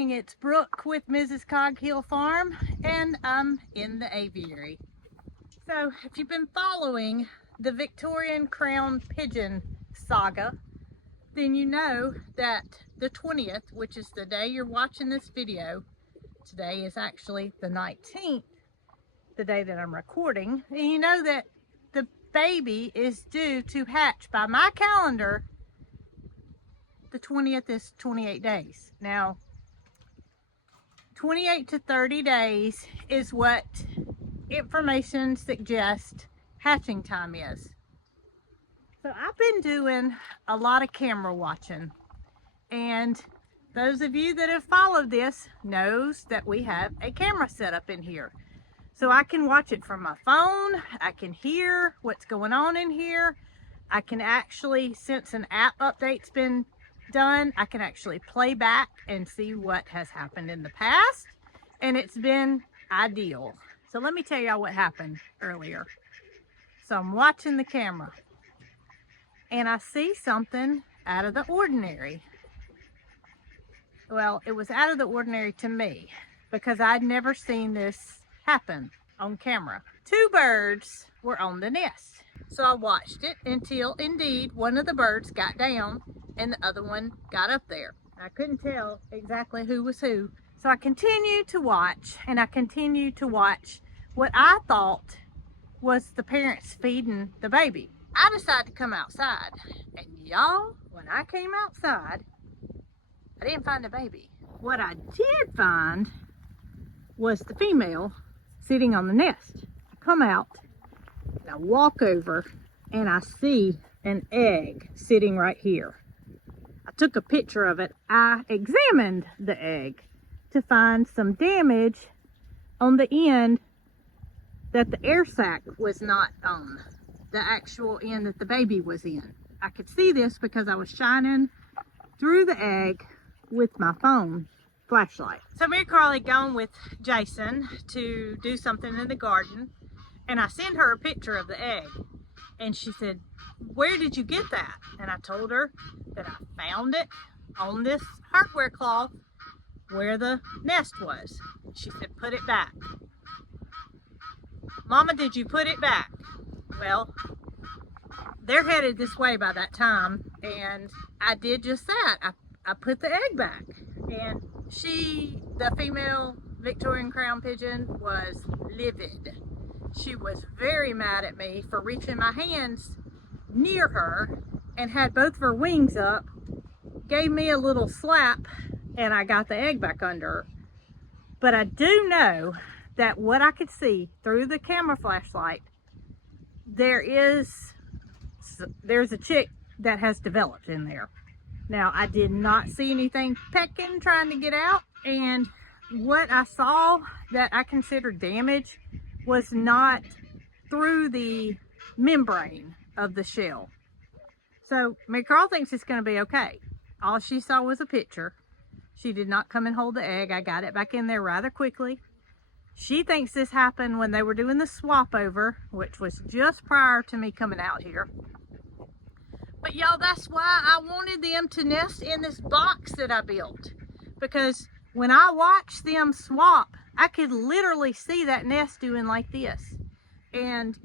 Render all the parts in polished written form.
morning, it's Brooke with Mrs. Cog Hill Farm, and I'm in the aviary. So if you've been following the Victorian Crown Pigeon saga, then you know that the 20th, which is the day you're watching this video, today is actually the 19th, the day that I'm recording, and you know that the baby is due to hatch by my calendar. The 20th is 28 days. Now, 28 to 30 days is what information suggests hatching time is. So I've been doing a lot of camera watching, and those of you that have followed this knows that we have a camera set up in here. So I can watch it from my phone, I can hear what's going on in here, I can actually, since an app update's been done, I can actually play back and see what has happened in the past, and it's been ideal. So let me tell y'all what happened earlier. So I'm watching the camera and I see something out of the ordinary. Well, it was out of the ordinary to me because I'd never seen this happen on camera. Two birds were on the nest. So I watched it until indeed one of the birds got down and the other one got up there. I couldn't tell exactly who was who. So I continued to watch, and I continued to watch what I thought was the parents feeding the baby. I decided to come outside, and y'all, when I came outside, I didn't find the baby. What I did find was the female sitting on the nest. I come out, and I walk over, and I see an egg sitting right here. I took a picture of it. I examined the egg to find some damage on the end that the air sac was not on, the actual end that the baby was in. I could see this because I was shining through the egg with my phone flashlight. So Marycarl had gone with Jason to do something in the garden, and I sent her a picture of the egg, and she said, "Where did you get that?" And I told her that I found it on this hardware cloth where the nest was. She said, "Put it back." "Mama, did you put it back?" Well, they're headed this way by that time, and I did just that. I put the egg back, and the female Victorian Crown Pigeon, was livid. She was very mad at me for reaching my hands near her and had both of her wings up, gave me a little slap, and I got the egg back under her. But I do know that what I could see through the camera flashlight, there's a chick that has developed in there. Now, I did not see anything pecking, trying to get out, and what I saw that I considered damage was not through the membrane of the shell. So Marycarl thinks it's going to be okay. All she saw was a picture. She did not come and hold the egg. I got it back in there rather quickly. She thinks this happened when they were doing the swap over, which was just prior to me coming out here. But y'all, that's why I wanted them to nest in this box that I built, because when I watched them swap, I could literally see that nest doing like this. And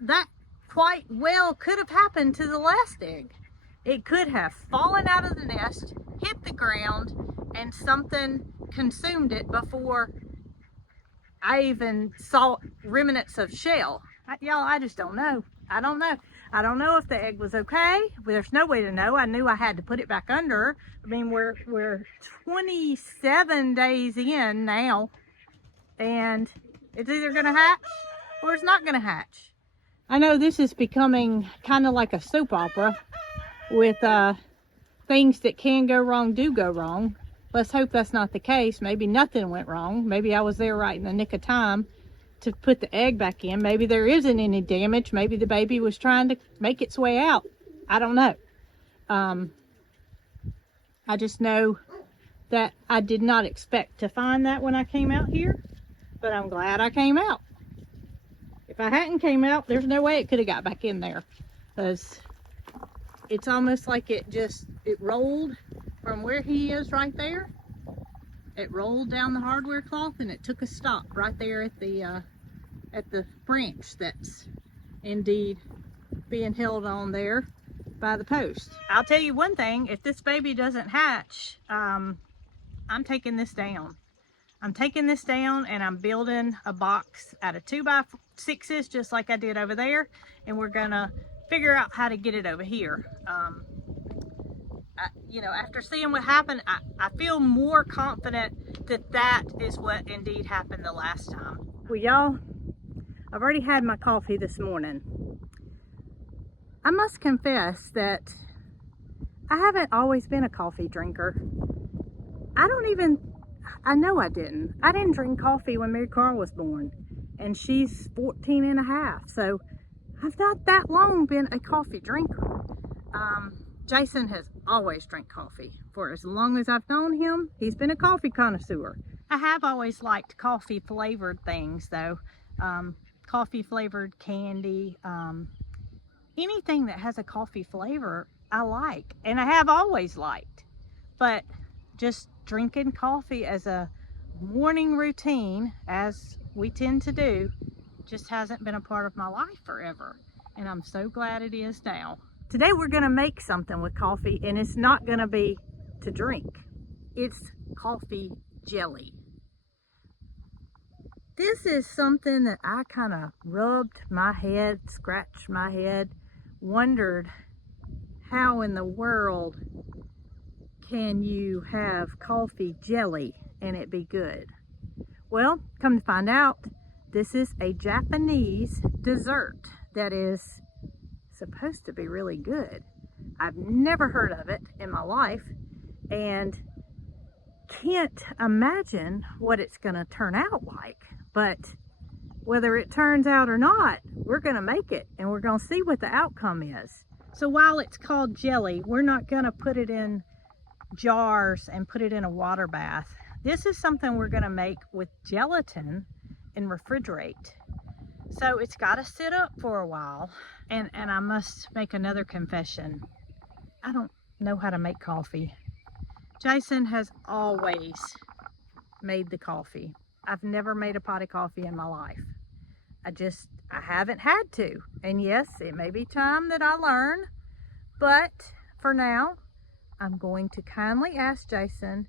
that quite well could have happened to the last egg. It could have fallen out of the nest, hit the ground, and something consumed it before I even saw remnants of shell. Y'all, I just don't know. I don't know. I don't know if the egg was okay. There's no way to know. I knew I had to put it back under. I mean, we're 27 days in now, and it's either going to hatch or it's not going to hatch. I know this is becoming kind of like a soap opera with things that can go wrong do go wrong. Let's hope that's not the case. Maybe nothing went wrong. Maybe I was there right in the nick of time to put the egg back in. Maybe there isn't any damage. Maybe the baby was trying to make its way out. I don't know. I just know that I did not expect to find that when I came out here, but I'm glad I came out. If I hadn't came out, there's no way it could have got back in there, because it's almost like it rolled from where he is right there it rolled down the hardware cloth and it took a stop right there at the branch that's indeed being held on there by the post. I'll tell you one thing, if this baby doesn't hatch, I'm taking this down. I'm taking this down and I'm building a box out of 2x6s just like I did over there, and we're gonna figure out how to get it over here. You know, after seeing what happened, I feel more confident that that is what indeed happened the last time. Well, y'all, I've already had my coffee this morning. I must confess that I haven't always been a coffee drinker. I know I didn't. I didn't drink coffee when Marycarl was born, and she's 14 and a half, so I've not that long been a coffee drinker. Jason has always drank coffee. For as long as I've known him, he's been a coffee connoisseur. I have always liked coffee flavored things though. Coffee flavored candy, anything that has a coffee flavor I like, and I have always liked. But just drinking coffee as a morning routine, as we tend to do, just hasn't been a part of my life forever, and I'm so glad it is now. Today we're gonna make something with coffee, and it's not gonna be to drink. It's coffee jelly. This is something that I kind of rubbed my head, scratched my head, wondered how in the world can you have coffee jelly and it be good? Well, come to find out, this is a Japanese dessert that is supposed to be really good. I've never heard of it in my life and can't imagine what it's going to turn out like. But whether it turns out or not, we're going to make it and we're going to see what the outcome is. So while it's called jelly, we're not going to put it in jars and put it in a water bath. This is something we're going to make with gelatin and refrigerate. So it's got to sit up for a while. And I must make another confession. I don't know how to make coffee. Jason has always made the coffee. I've never made a pot of coffee in my life. I haven't had to. And yes, it may be time that I learn, but for now, I'm going to kindly ask Jason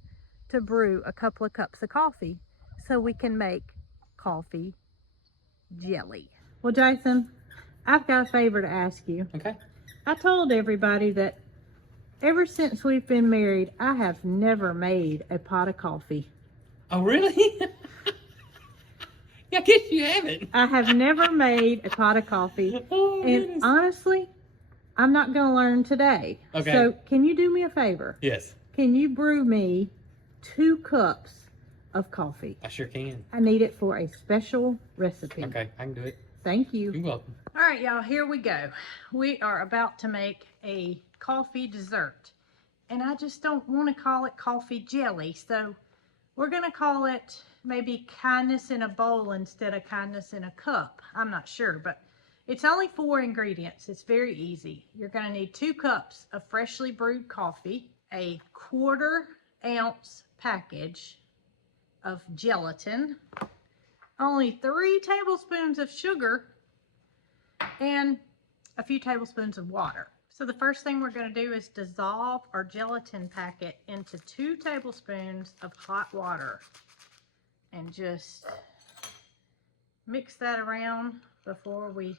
to brew a couple of cups of coffee so we can make coffee jelly. Well, Jason, I've got a favor to ask you. Okay. I told everybody that ever since we've been married, I have never made a pot of coffee. Oh, really? I guess you haven't. I have never made a pot of coffee. Oh, and goodness. Honestly, I'm not going to learn today. Okay. So can you do me a favor? Yes. Can you brew me 2 cups of coffee? I sure can. I need it for a special recipe. Okay, I can do it. Thank you. You're welcome. All right, y'all, here we go. We are about to make a coffee dessert. And I just don't want to call it coffee jelly. So we're going to call it maybe kindness in a bowl instead of kindness in a cup. I'm not sure, but it's only 4 ingredients. It's very easy. You're going to need 2 cups of freshly brewed coffee, a 1/4 ounce package of gelatin, only 3 tablespoons of sugar, and a few tablespoons of water. So the first thing we're going to do is dissolve our gelatin packet into 2 tablespoons of hot water and just mix that around before we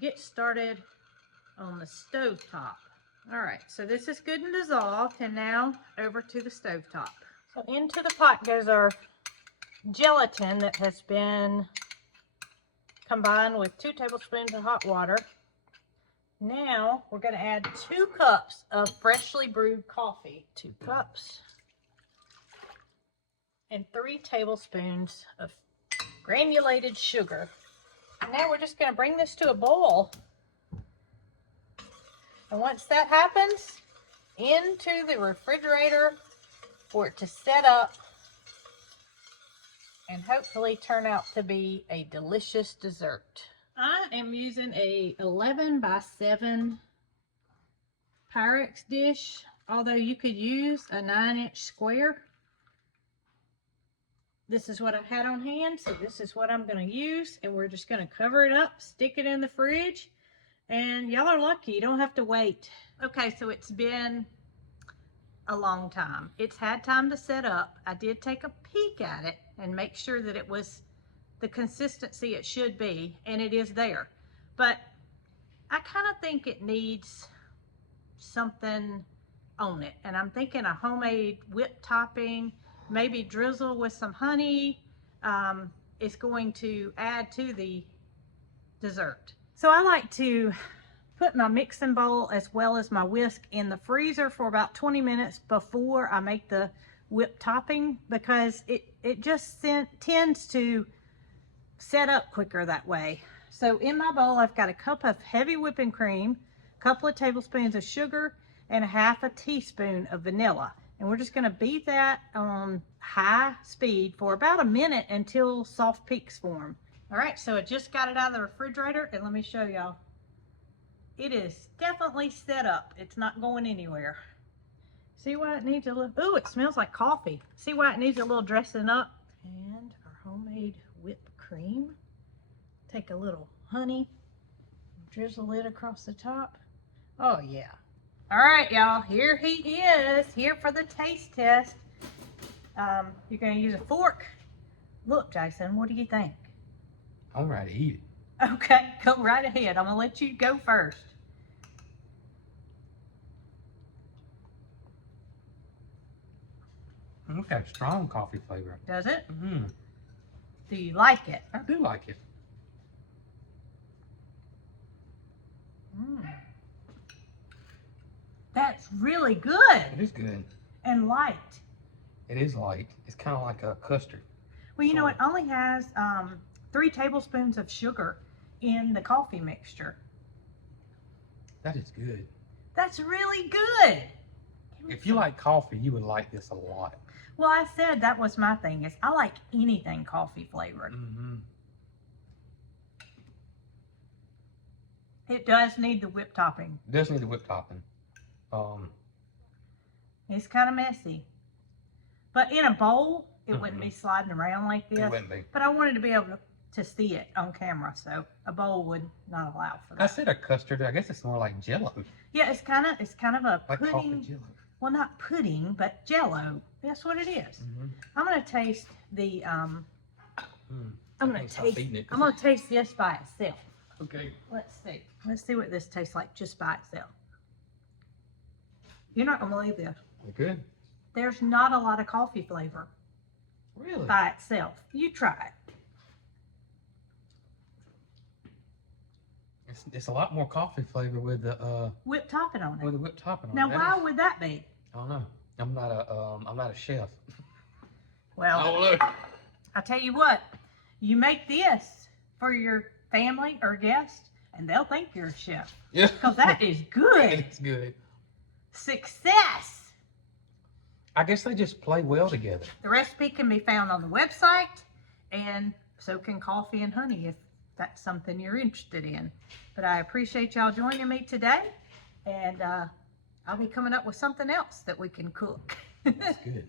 get started on the stove top. All right, so this is good and dissolved, and now over to the stove top. So into the pot goes our gelatin that has been combined with 2 tablespoons of hot water. Now we're going to add 2 cups of freshly brewed coffee. 2 cups. And 3 tablespoons of granulated sugar. Now we're just going to bring this to a boil. And once that happens, into the refrigerator for it to set up and hopefully turn out to be a delicious dessert. I am using a 11 by 7 Pyrex dish, although you could use a 9-inch square. This is what I had on hand, so this is what I'm going to use, and we're just going to cover it up, stick it in the fridge, and y'all are lucky. You don't have to wait. Okay, so it's been a long time. It's had time to set up. I did take a peek at it and make sure that it was the consistency it should be, and it is there. But I kind of think it needs something on it, and I'm thinking a homemade whipped topping, maybe drizzle with some honey, is going to add to the dessert. So I like to put my mixing bowl as well as my whisk in the freezer for about 20 minutes before I make the whipped topping, because it just tends to set up quicker that way. So in my bowl, I've got a cup of heavy whipping cream, a couple of tablespoons of sugar, and a half a teaspoon of vanilla. And we're just gonna beat that on high speed for about a minute until soft peaks form. All right, so I just got it out of the refrigerator, and let me show y'all. It is definitely set up. It's not going anywhere. See why it needs a little, ooh, it smells like coffee. See why it needs a little dressing up? And our homemade whipped cream. Take a little honey, drizzle it across the top. Oh yeah. All right, y'all, here he is, here for the taste test. You're gonna use a fork. Look, Jason, what do you think? I'm ready to eat it. Okay, go right ahead. I'm gonna let you go first. It's got a strong coffee flavor. Does it? Mm-hmm. Do you like it? I do like it. Mm. That's really good It is good. and light. It is light. It's kind of like a custard. Well, you know, it only has 3 tablespoons of sugar in the coffee mixture. That is good. That's really good. If you like coffee, you would like this a lot. Well, I said that was my thing, is I like anything coffee flavored. Mm-hmm. It does need the whipped topping. It does need the whipped topping. It's kind of messy. But in a bowl, it wouldn't be sliding around like this. It wouldn't be. But I wanted to be able to see it on camera, so a bowl would not allow for that. I said a custard. I guess it's more like Jello. Yeah, it's kind of a Like pudding. coffee Jello. Well, not pudding, but Jello. That's what it is. Mm-hmm. I'm gonna taste the. I'm gonna eating it. taste this by itself. Okay. Let's see. Let's see what this tastes like just by itself. You're not gonna believe this. Good. There's not a lot of coffee flavor Really? by itself. You try it. It's a lot more coffee flavor with the Whipped topping on it. with the whipped topping on Now, it. why would that be? I don't know. I'm not a chef. Well, look. I tell you what, you make this for your family or guest, and they'll think you're a chef. Yeah. Because that is good. It's good. Success. I guess they just play well together. The recipe can be found on the website, and so can coffee and honey if that's something you're interested in. But I appreciate y'all joining me today, and I'll be coming up with something else that we can cook. That's good.